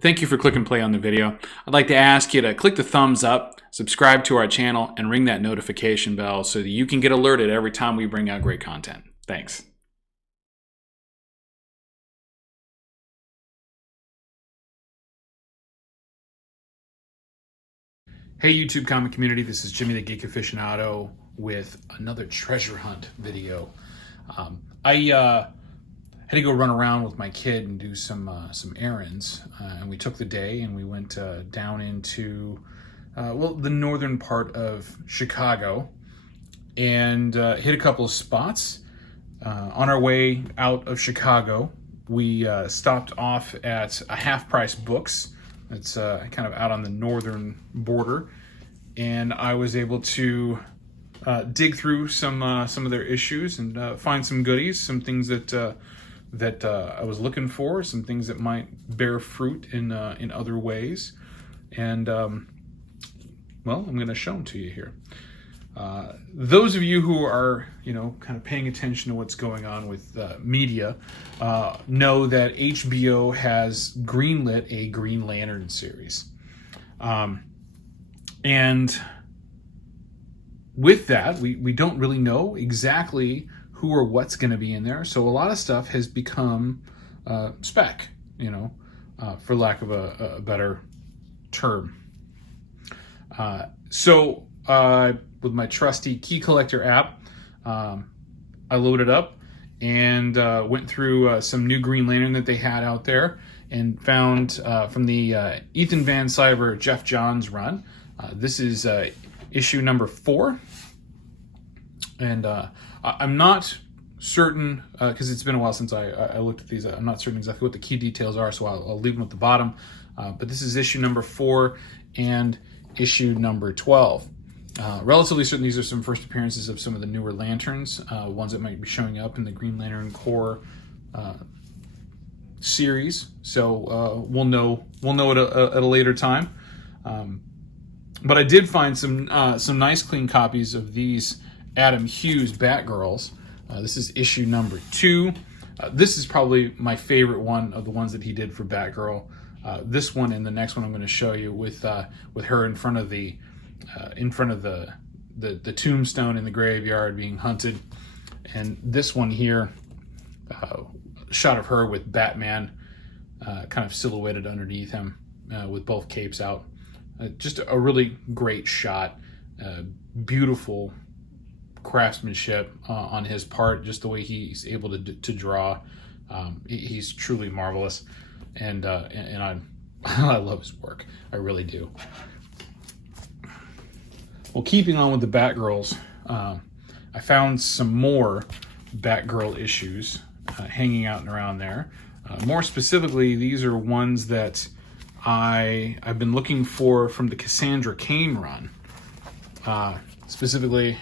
Thank you for clicking play on the video. I'd like to ask you to click the thumbs up, subscribe to our channel, and ring that notification bell so that you can get alerted every time we bring out great content. Thanks. Hey YouTube comic community, this is Jimmy the Geek Aficionado with another treasure hunt video. I had to go run around with my kid and do some errands, and we took the day and we went down into the northern part of Chicago and hit a couple of spots. On our way out of Chicago, we stopped off at a Half Price Books. It's kind of out on the northern border, and I was able to dig through some of their issues and find some goodies, some things that I was looking for, some things that might bear fruit in other ways, and well, I'm going to show them to you here. Those of you who are, kind of paying attention to what's going on with media, know that HBO has greenlit a Green Lantern series. And with that, we don't really know exactly who or what's going to be in there. So a lot of stuff has become spec, for lack of a better term. With my trusty key collector app, I loaded up and went through some new Green Lantern that they had out there and found from the Ethan Van Sciver Jeff Johns run. This is issue number 4. And I'm not certain, because it's been a while since I looked at these, I'm not certain exactly what the key details are, so I'll leave them at the bottom. But this is issue number 4 and issue number 12. Relatively certain these are some first appearances of some of the newer lanterns, ones that might be showing up in the Green Lantern Corps series. So we'll know at a later time. But I did find some nice clean copies of these Adam Hughes Batgirls. This is issue number 2. This is probably my favorite one of the ones that he did for Batgirl. This one and the next one I'm going to show you with her in front of the tombstone in the graveyard being hunted, and this one here, shot of her with Batman kind of silhouetted underneath him with both capes out. Just a really great shot, beautiful craftsmanship on his part, just the way he's able to draw. He's truly marvelous, and I love his work. I really do. Well, keeping on with the Batgirls, I found some more Batgirl issues hanging out and around there. More specifically, these are ones that I've been looking for from the Cassandra Cain run. Specifically,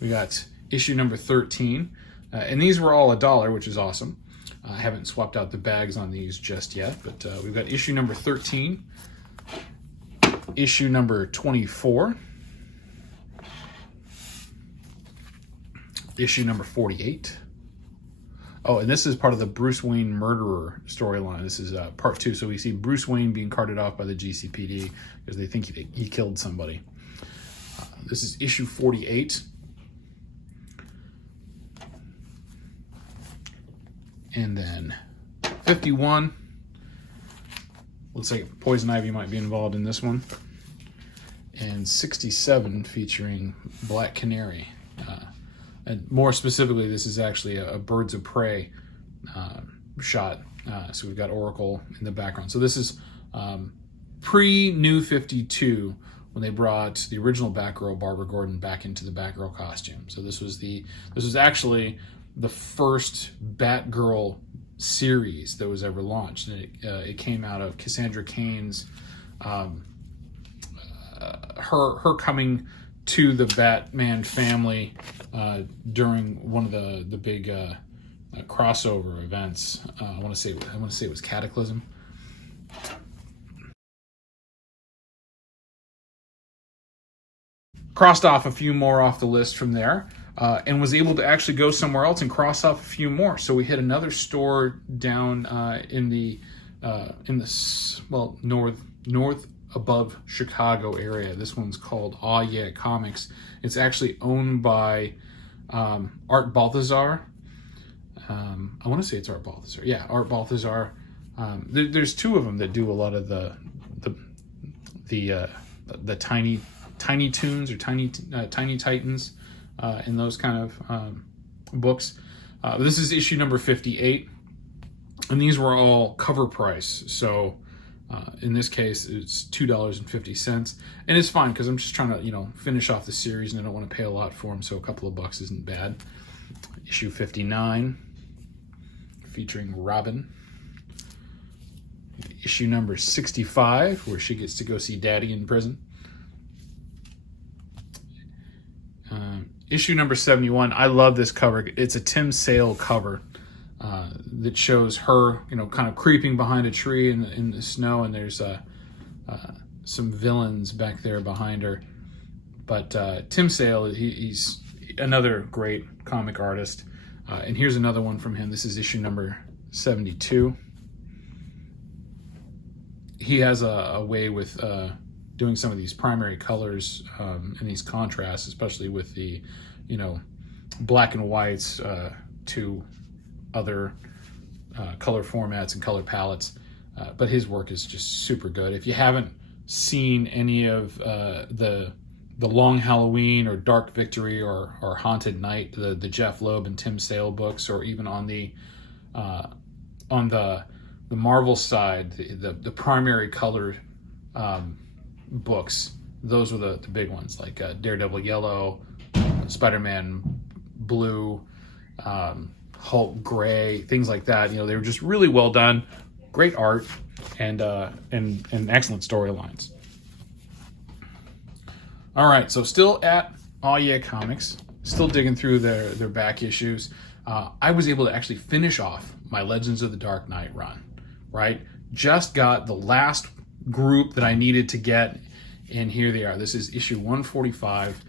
we got issue number 13, and these were all $1, which is awesome. I haven't swapped out the bags on these just yet, but we've got issue number 13, issue number 24, issue number 48. Oh, and this is part of the Bruce Wayne murderer storyline. This is part 2. So we see Bruce Wayne being carted off by the GCPD because they think he killed somebody. This is issue 48. And then 51. Looks like Poison Ivy might be involved in this one. And 67 featuring Black Canary. And more specifically, this is actually a Birds of Prey shot. So we've got Oracle in the background. So this is pre-New 52, when they brought the original Batgirl, Barbara Gordon, back into the Batgirl costume. So this was actually the first Batgirl series that was ever launched, and it came out of Cassandra Cain's her coming to the Batman family during one of the big crossover events. I want to say it was Cataclysm. Crossed off a few more off the list from there, and was able to actually go somewhere else and cross off a few more. So we hit another store down in the in the north above Chicago area. This one's called Aw Yeah Comics. It's actually owned by Art Balthazar. I want to say it's Art Balthazar. Yeah, Art Balthazar. There's two of them that do a lot of the tiny toons or tiny titans and those kind of books. This is issue number 58, and these were all cover price. So in this case, it's $2.50, and it's fine because I'm just trying to finish off the series, and I don't want to pay a lot for them. So a couple of bucks isn't bad. Issue 59, featuring Robin. Issue number 65, where she gets to go see Daddy in prison. Issue number 71, I love this cover. It's a Tim Sale cover that shows her, kind of creeping behind a tree in the snow, and there's some villains back there behind her. But Tim Sale, he's another great comic artist. And here's another one from him. This is issue number 72. He has a way with doing some of these primary colors and these contrasts, especially with the, black and whites to other color formats and color palettes. But his work is just super good. If you haven't seen any of the Long Halloween or Dark Victory or Haunted Night, the Jeff Loeb and Tim Sale books, or even on the Marvel side, the primary color books, those were the big ones, like Daredevil Yellow, Spider-Man Blue, Hulk Gray, things like that. They were just really well done, great art, and excellent storylines. All right, so still at Aw Yeah Comics, still digging through their back issues. I was able to actually finish off my Legends of the Dark Knight run, right? Just got the last group that I needed to get, and here they are. This is issue 145,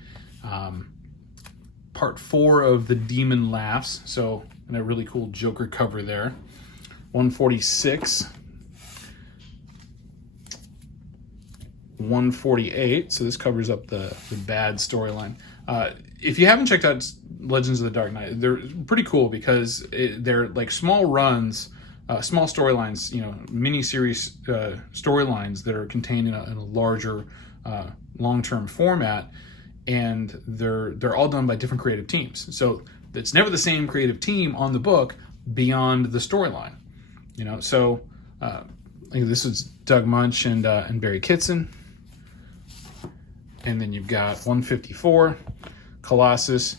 part 4 of The Demon Laughs. So, and a really cool Joker cover there. 146. 148, so this covers up the bad storyline. If you haven't checked out Legends of the Dark Knight, they're pretty cool because they're like small runs, small storylines, mini-series storylines that are contained in a larger long-term format, and they're all done by different creative teams. So it's never the same creative team on the book beyond the storyline. So this is Doug Munch and Barry Kitson. And then you've got 154, Colossus,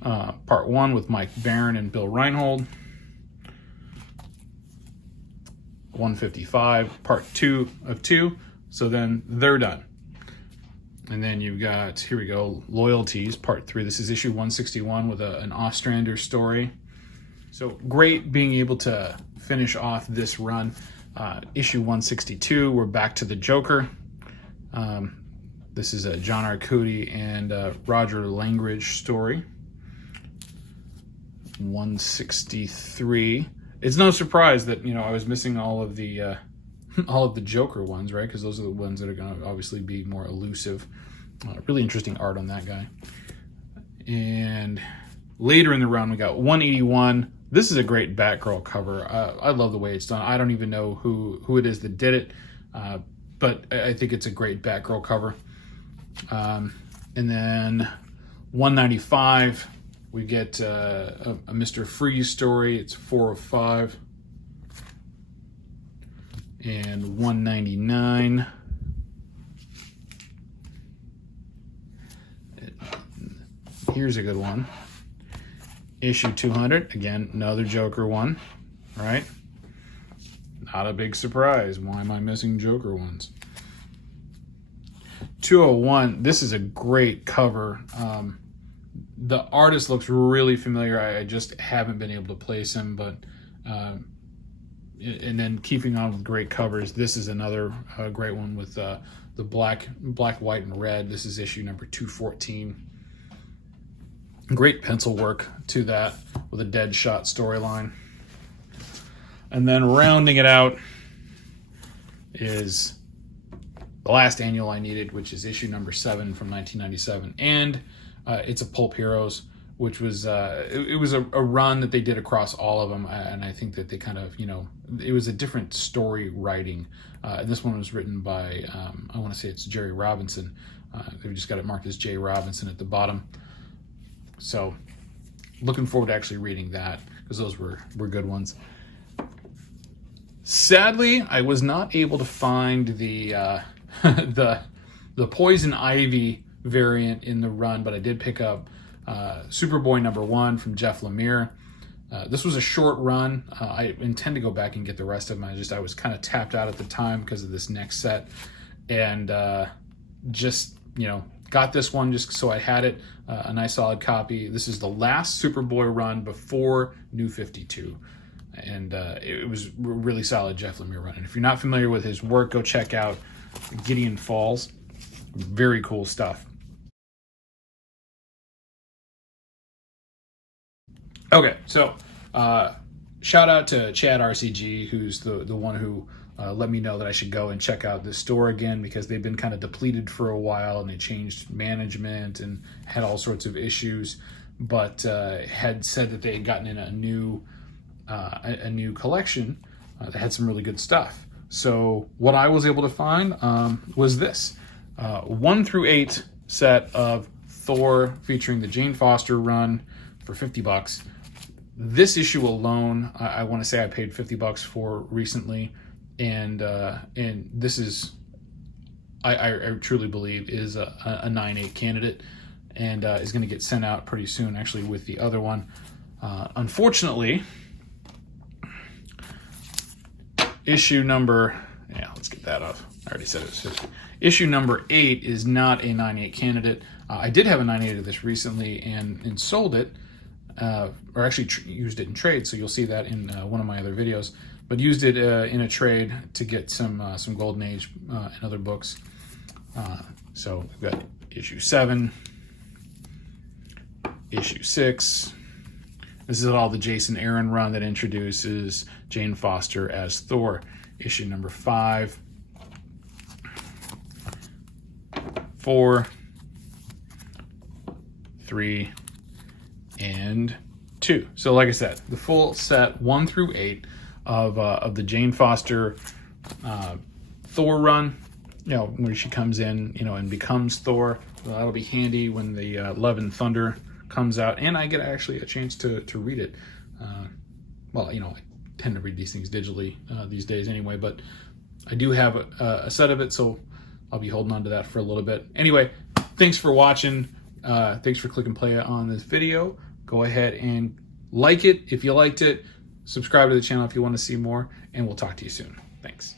part 1 with Mike Barron and Bill Reinhold. 155, part 2 of 2. So then they're done. And then you've got, here we go, Loyalties, part 3. This is issue 161 with an Ostrander story. So great being able to finish off this run. Issue 162, we're back to the Joker. This is a John Arcudi and Roger Langridge story. 163. It's no surprise that I was missing all of the Joker ones, right? Because those are the ones that are going to obviously be more elusive. Really interesting art on that guy. And later in the run, we got 181. This is a great Batgirl cover. I love the way it's done. I don't even know who it is that did it, but I think it's a great Batgirl cover. And then 195, we get a Mr. Freeze story. It's 4 of 5. And 199. Here's a good one. Issue 200. Again, another Joker one, right? Not a big surprise. Why am I missing Joker ones? 201. This is a great cover. The artist looks really familiar. I just haven't been able to place him, but and then keeping on with great covers, this is another great one with the black, white, and red. This is issue number 214. Great pencil work to that with a Deadshot storyline. And then rounding it out, is the last annual I needed, which is issue number 7 from 1997, and it's a Pulp Heroes, which was it was a run that they did across all of them, and I think that they kind of, you know, it was a different story writing. And this one was written by I want to say it's Jerry Robinson. They've just got it marked as J. Robinson at the bottom. So looking forward to actually reading that, because those were good ones. Sadly, I was not able to find the the Poison Ivy variant in the run, but I did pick up Superboy #1 from Jeff Lemire. This was a short run. I intend to go back and get the rest of them. I was kind of tapped out at the time because of this next set, and just, you know, got this one just so I had it, a nice solid copy. This is the last Superboy run before New 52, and it was really solid Jeff Lemire run. And if you're not familiar with his work, go check out Gideon Falls. Very cool stuff. Okay, so shout out to Chad RCG, who's the one who let me know that I should go and check out this store again, because they've been kind of depleted for a while, and they changed management and had all sorts of issues, but had said that they had gotten in a new collection that had some really good stuff. So what I was able to find was this 1 through 8 set of Thor featuring the Jane Foster run for $50. This issue alone, I want to say I paid $50 for recently, and this is, I truly believe, is a 9/8 candidate, and is going to get sent out pretty soon, actually, with the other one. Unfortunately, issue number, let's get that off. I already said it was 50. Issue number 8 is not a 9/8 candidate. I did have a 9/8 of this recently and sold it. Or actually used it in trade, so you'll see that in one of my other videos. But used it in a trade to get some Golden Age and other books. So we've got issue 7, issue 6. This is all the Jason Aaron run that introduces Jane Foster as Thor. Issue number 5, 4, 3, and 2. So like I said, the full set 1 through 8 of the Jane Foster Thor run, you know, where she comes in, you know, and becomes Thor. Well, that'll be handy when the Love and Thunder comes out, and I get actually a chance to read it. Well, you know, I tend to read these things digitally these days anyway, but I do have a set of it, so I'll be holding on to that for a little bit. Anyway, thanks for watching. Thanks for clicking play on this video. Go ahead and like it if you liked it. Subscribe to the channel if you want to see more, and we'll talk to you soon. Thanks.